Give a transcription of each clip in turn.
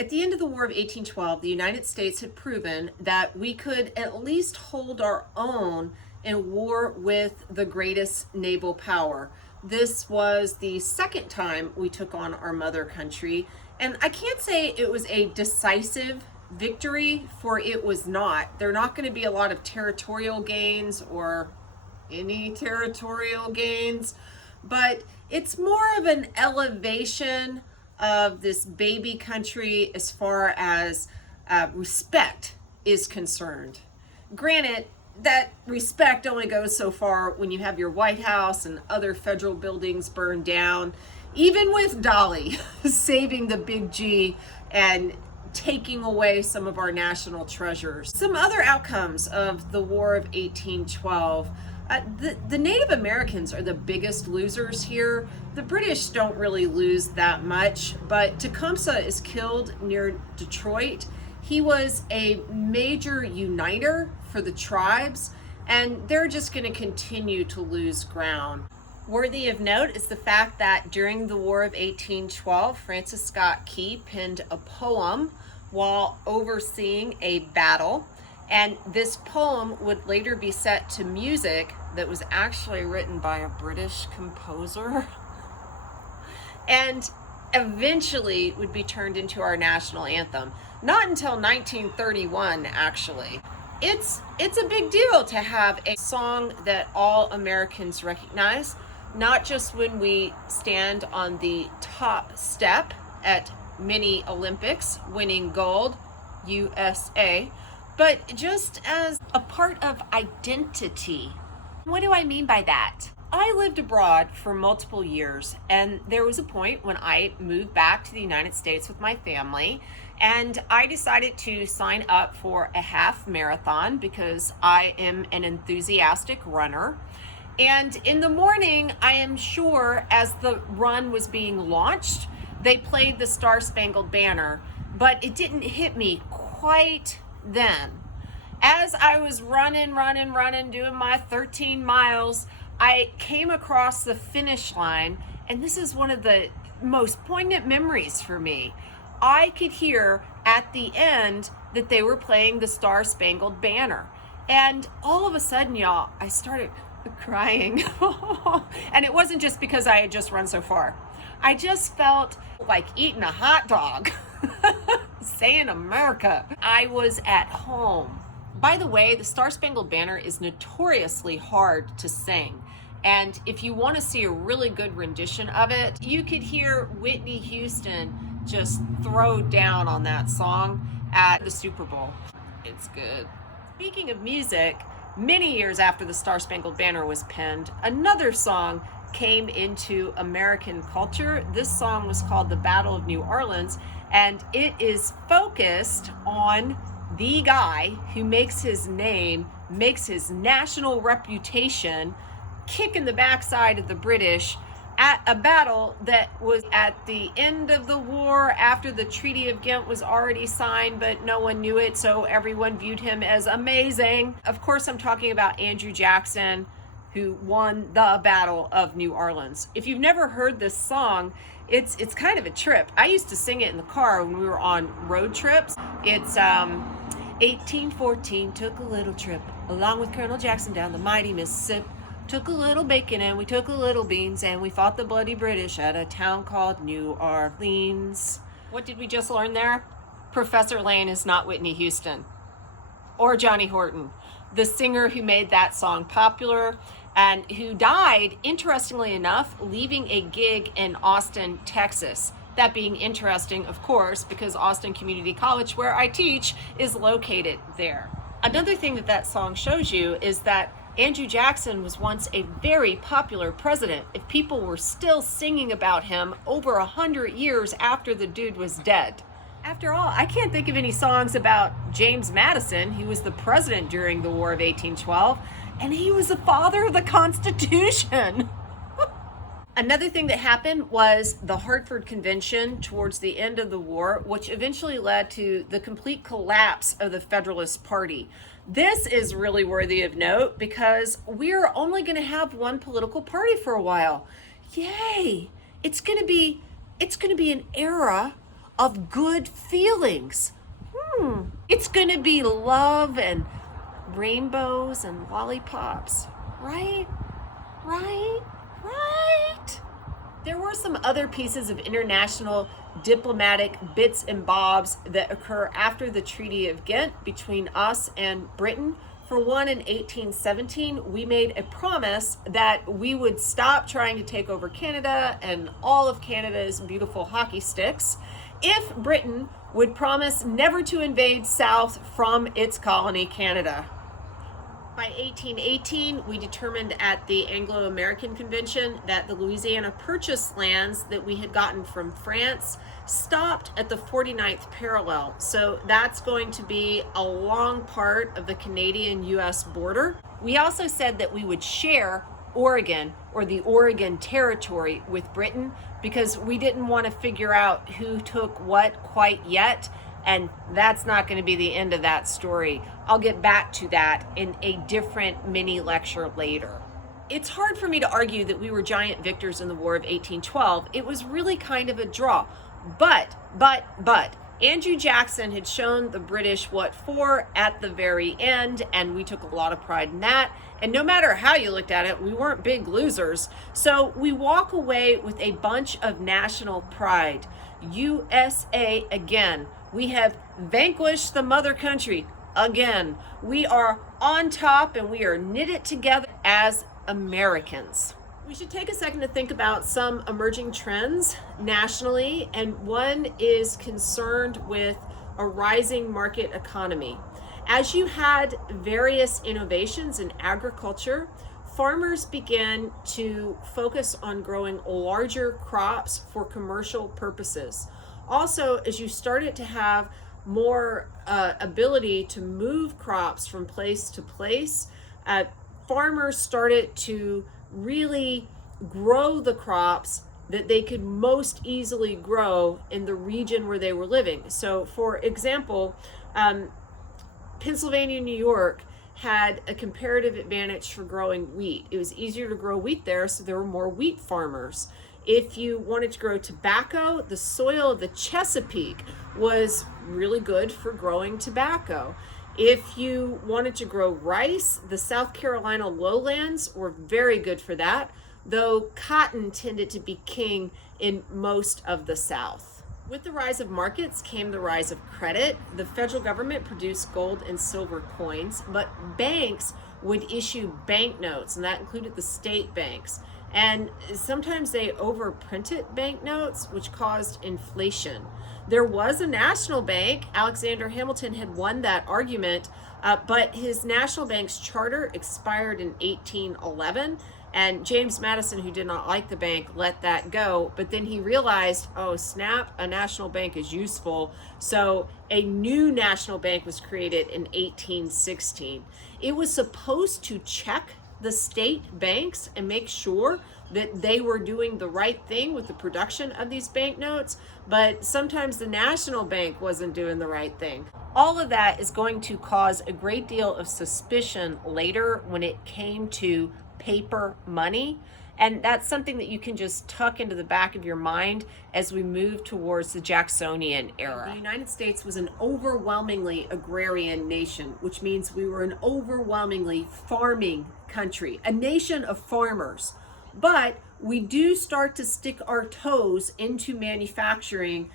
At the end of the War of 1812, the United States had proven that we could at least hold our own in war with the greatest naval power. This was the second time we took on our mother country, and I can't say it was a decisive victory, for it was not. There are not going to be a lot of territorial gains or any territorial gains, but it's more of an elevation of this baby country as far as respect is concerned. Granted, that respect only goes so far when you have your White House and other federal buildings burned down, even with Dolly saving the big G and taking away some of our national treasures. Some other outcomes of the War of 1812. The Native Americans are the biggest losers here. The British don't really lose that much, but Tecumseh is killed near Detroit. He was a major uniter for the tribes, and they're just going to continue to lose ground. Worthy of note is the fact that during the War of 1812, Francis Scott Key penned a poem while overseeing a battle. And this poem would later be set to music that was actually written by a British composer and eventually would be turned into our national anthem. Not until 1931, actually. It's a big deal to have a song that all Americans recognize, not just when we stand on the top step at many Olympics, winning gold, USA, but just as a part of identity. What do I mean by that? I lived abroad for multiple years, and there was a point when I moved back to the United States with my family, and I decided to sign up for a half marathon because I am an enthusiastic runner. And in the morning, I am sure, as the run was being launched, they played the Star-Spangled Banner, but it didn't hit me quite then. As I was running, doing my 13 miles, I came across the finish line, and this is one of the most poignant memories for me. I could hear at the end that they were playing the Star-Spangled Banner. And all of a sudden, y'all, I started crying. And it wasn't just because I had just run so far. I just felt like eating a hot dog. Saying America. I was at home. By the way, the Star-Spangled Banner is notoriously hard to sing. And if you want to see a really good rendition of it, you could hear Whitney Houston just throw down on that song at the Super Bowl. It's good. Speaking of music, many years after the Star-Spangled Banner was penned, another song came into American culture. This song was called The Battle of New Orleans, and it is focused on the guy who makes his name, makes his national reputation, kicking the backside of the British at a battle that was at the end of the war after the Treaty of Ghent was already signed, but no one knew it, so everyone viewed him as amazing. Of course, I'm talking about Andrew Jackson, who won the Battle of New Orleans. If you've never heard this song, it's kind of a trip. I used to sing it in the car when we were on road trips. It's 1814, took a little trip along with Colonel Jackson down the mighty Mississippi. Took a little bacon and we took a little beans and we fought the bloody British at a town called New Orleans. What did we just learn there? Professor Lane is not Whitney Houston or Johnny Horton, the singer who made that song popular and who died, interestingly enough, leaving a gig in Austin, Texas. That being interesting, of course, because Austin Community College, where I teach, is located there. Another thing that song shows you is that Andrew Jackson was once a very popular president. If people were still singing about him over 100 years after the dude was dead. After all, I can't think of any songs about James Madison, who was the president during the War of 1812, and he was the father of the Constitution. Another thing that happened was the Hartford Convention towards the end of the war, which eventually led to the complete collapse of the Federalist Party. This is really worthy of note because we're only going to have one political party for a while. Yay! It's going to be an era of good feelings. It's gonna be love and rainbows and lollipops, right? Right? Right? There were some other pieces of international diplomatic bits and bobs that occur after the Treaty of Ghent between us and Britain. For one, in 1817, we made a promise that we would stop trying to take over Canada and all of Canada's beautiful hockey sticks if Britain would promise never to invade south from its colony, Canada. By 1818, we determined at the Anglo-American Convention that the Louisiana Purchase lands that we had gotten from France stopped at the 49th parallel. So that's going to be a long part of the Canadian-US border. We also said that we would share Oregon, or the Oregon Territory, with Britain because we didn't want to figure out who took what quite yet. And that's not going to be the end of that story. I'll get back to that in a different mini lecture later. It's hard for me to argue that we were giant victors in the War of 1812. It was really kind of a draw. But, Andrew Jackson had shown the British what for at the very end, and we took a lot of pride in that. And no matter how you looked at it, we weren't big losers. So we walk away with a bunch of national pride. USA again. We have vanquished the mother country again. We are on top and we are knitted together as Americans. We should take a second to think about some emerging trends nationally, and one is concerned with a rising market economy. As you had various innovations in agriculture, farmers began to focus on growing larger crops for commercial purposes. Also, as you started to have more ability to move crops from place to place, farmers started to really grow the crops that they could most easily grow in the region where they were living. So, for example, Pennsylvania, New York had a comparative advantage for growing wheat. It was easier to grow wheat there, so there were more wheat farmers. If you wanted to grow tobacco, the soil of the Chesapeake was really good for growing tobacco. If you wanted to grow rice, the South Carolina lowlands were very good for that, though cotton tended to be king in most of the South. With the rise of markets came the rise of credit. The federal government produced gold and silver coins, but banks would issue banknotes, and that included the state banks. And sometimes they overprinted banknotes, which caused inflation. There was a national bank. Alexander Hamilton had won that argument, but his national bank's charter expired in 1811. And James Madison, who did not like the bank, let that go. But then he realized, oh snap, a national bank is useful. So a new national bank was created in 1816. It was supposed to check the state banks and make sure that they were doing the right thing with the production of these banknotes, but sometimes the national bank wasn't doing the right thing. All of that is going to cause a great deal of suspicion later when it came to paper money. And that's something that you can just tuck into the back of your mind as we move towards the Jacksonian era. The United States was an overwhelmingly agrarian nation, which means we were an overwhelmingly farming country, a nation of farmers. But we do start to stick our toes into manufacturing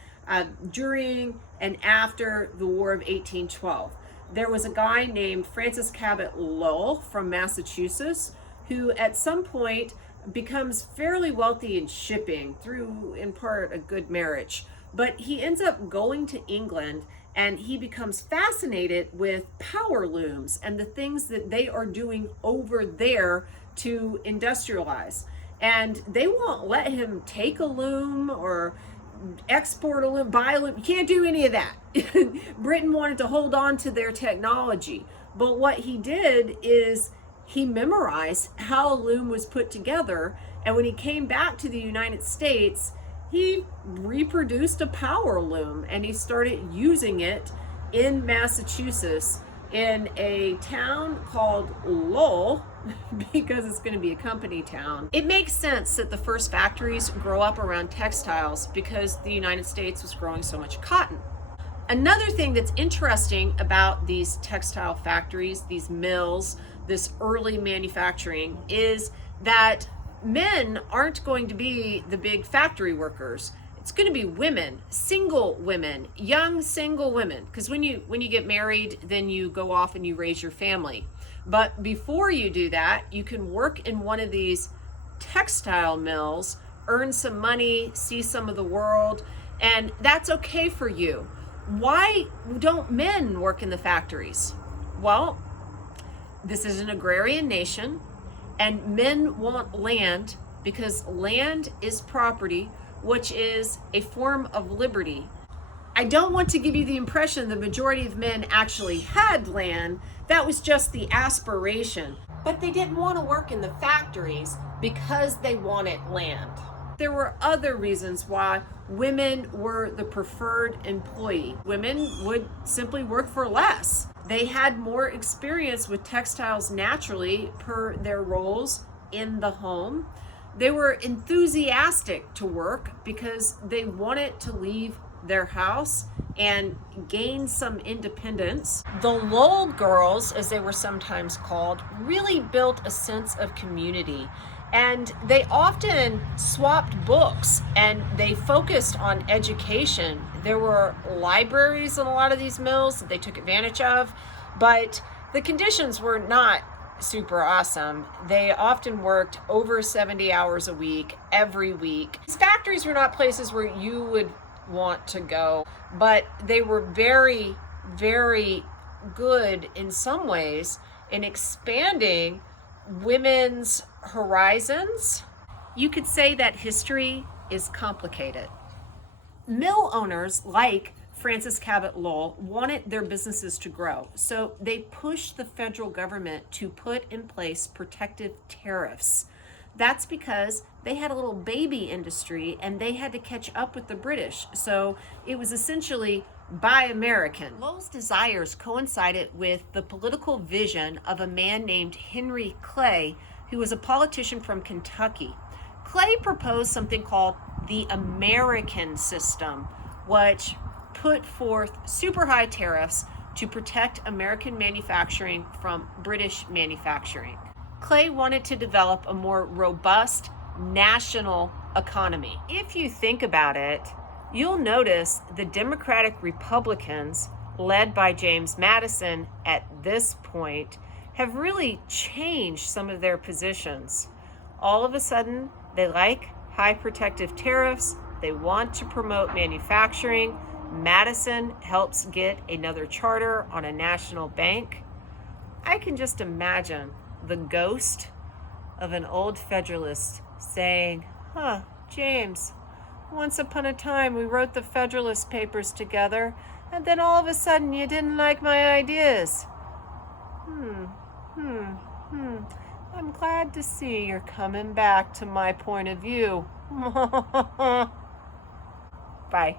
during and after the War of 1812. There was a guy named Francis Cabot Lowell from Massachusetts who at some point becomes fairly wealthy in shipping through, in part, a good marriage. But he ends up going to England and he becomes fascinated with power looms and the things that they are doing over there to industrialize. And they won't let him take a loom or export a loom, buy a loom. You can't do any of that. Britain wanted to hold on to their technology. But what he did is he memorized how a loom was put together, and when he came back to the United States, he reproduced a power loom and he started using it in Massachusetts in a town called Lowell, because it's going to be a company town. It makes sense that the first factories grow up around textiles because the United States was growing so much cotton. Another thing that's interesting about these textile factories, these mills, this early manufacturing, is that men aren't going to be the big factory workers. It's going to be women, single women, young single women, because when you get married, then you go off and you raise your family. But before you do that, you can work in one of these textile mills, earn some money, see some of the world, and that's okay for you. Why don't men work in the factories? Well, this is an agrarian nation, and men want land because land is property, which is a form of liberty. I don't want to give you the impression the majority of men actually had land. That was just the aspiration. But they didn't want to work in the factories because they wanted land. There were other reasons why women were the preferred employee. Women would simply work for less. They had more experience with textiles naturally per their roles in the home. They were enthusiastic to work because they wanted to leave their house and gain some independence. The Lowell Girls, as they were sometimes called, really built a sense of community. And they often swapped books and they focused on education. There were libraries in a lot of these mills that they took advantage of, but the conditions were not super awesome. They often worked over 70 hours a week, every week. These factories were not places where you would want to go, but they were very, very good in some ways in expanding women's horizons. You could say that history is complicated. Mill owners like Francis Cabot Lowell wanted their businesses to grow, so they pushed the federal government to put in place protective tariffs. That's because they had a little baby industry and they had to catch up with the British, so it was essentially Buy American. Lowell's desires coincided with the political vision of a man named Henry Clay, who was a politician from Kentucky. Clay proposed something called the American system, which put forth super high tariffs to protect American manufacturing from British manufacturing. Clay wanted to develop a more robust national economy. If you think about it, you'll notice the Democratic Republicans, led by James Madison at this point, have really changed some of their positions. All of a sudden, they like high protective tariffs. They want to promote manufacturing. Madison helps get another charter on a national bank. I can just imagine the ghost of an old Federalist saying, James, once upon a time we wrote the Federalist Papers together, and then all of a sudden you didn't like my ideas. I'm glad to see you're coming back to my point of view. Bye.